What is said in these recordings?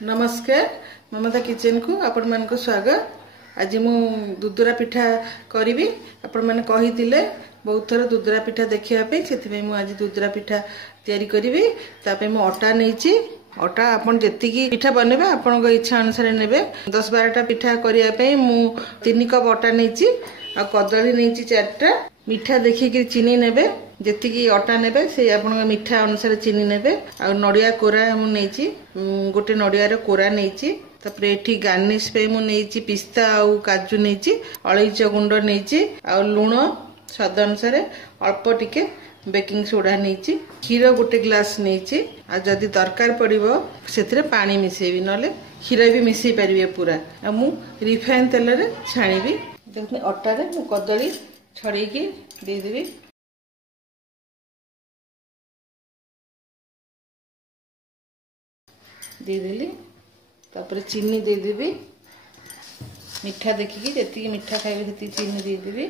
नमस्कार ममता किचन को आपण मान को स्वागत। आज मु दुदुरा पिठा करी आपण मैंने कही बहुत थर दुदुरा पिठा देखा से आज दुदुरा पिठा तैयारी करी। तापर मु अटा नहीं अटा आपन जी पिठा बनबे आपण इच्छा अनुसार ने 10-12टा पिठा करने मु 3 कप अटा नहीं आ कदली नहीं 4टा मिठा देखिक चीनी नेबे जी अटा ने से आप मिठा अनुसार चीनी ने आ नड़िया कोरा मुझे गोटे नड़ियार कोरा नहीं ये गार्निश पे मुझे पिस्ता आउ काजू नहीं अलैच गुंड नहीं आ लुण स्वाद अनुसार अल्प टिके बेकिंग सोडा नहीं क्षीर गोटे ग्लास नहीं आदि दरकार पड़ो से पानी मिसेबी ना क्षीर भी मिसई पारे पूरा आ मु रिफाइन तेल रे छाणी देखते अटारे मु कदली छड़ेकी देदेवी देदेली तापर चीनी देदेवी मिठा देखिकी जी मिठा खाइबे से चीनी देदेवी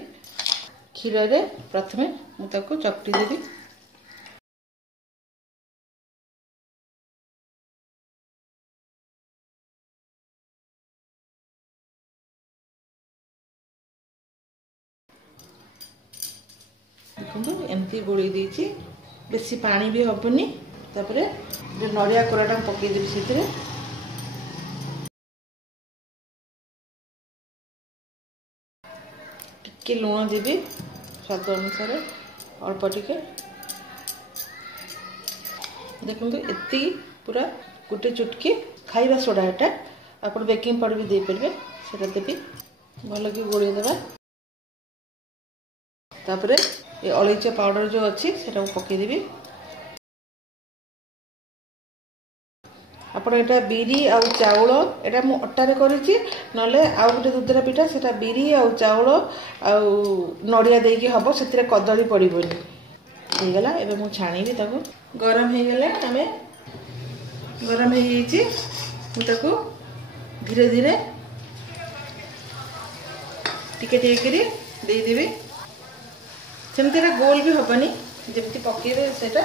क्षीर रे प्रथमे मुझे चकटी देवी देखो एमती गोली देची बेसी पानी भी हबनी तापर नड़िया कोराटा पकईदेवी से टिके लुण देवी स्वाद अनुसार अल्प टिके देखो एति पूरा गोटे चुटकी खाइबा सोडा एटा आप बेकिंग पाउडर भी दे पारे सेटा देवी भल कि गोली देवा तापर ये अलैच पाउडर जो अच्छी से पकईदेवी आप बिरी आउ चाउल एटा मु अटारे करिछि नले आउ गोटे दुदरा पिठा सेटा बिरी आउ चाउल आउ नड़िया देकी हबो सेतिरे कदली पड़िबोनी हो गला एबे मु छाणीबी ताको गरम हे गले आमे गरम हे हिची मु ताको धीरे धीरे टिके टिके करी दे देबी सेमती गोल भी हबनी जमती पकेबे सेटा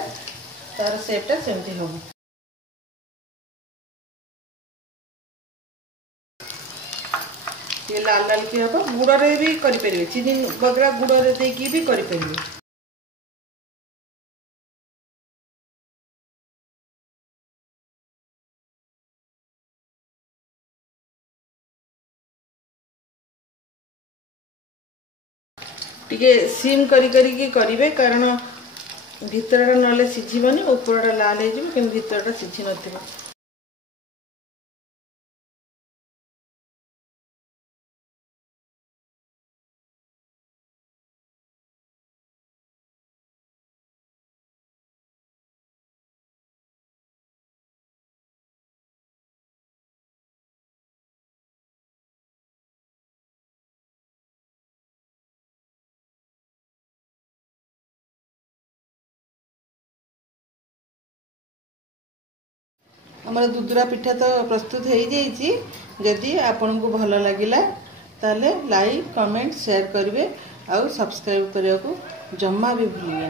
तार सेपटा सेमती हम ये लाल लाल की हम गुड़ रे भी करि परिबे चीनी बगरा गुड़ रे देकी भी करि परिबे टिके सीम करी करेंगे कारण भितरटा ना सीझीबनी ऊपरटा लाल हो कि भितरटा सीझी न हमारा दुदुरा पिठा तो प्रस्तुत हो जाइए। जदि आपन को भल लगिला ताले लाइक कमेंट शेयर करेंगे आउ सब्सक्राइब करने को जम्मा भी भूलिए।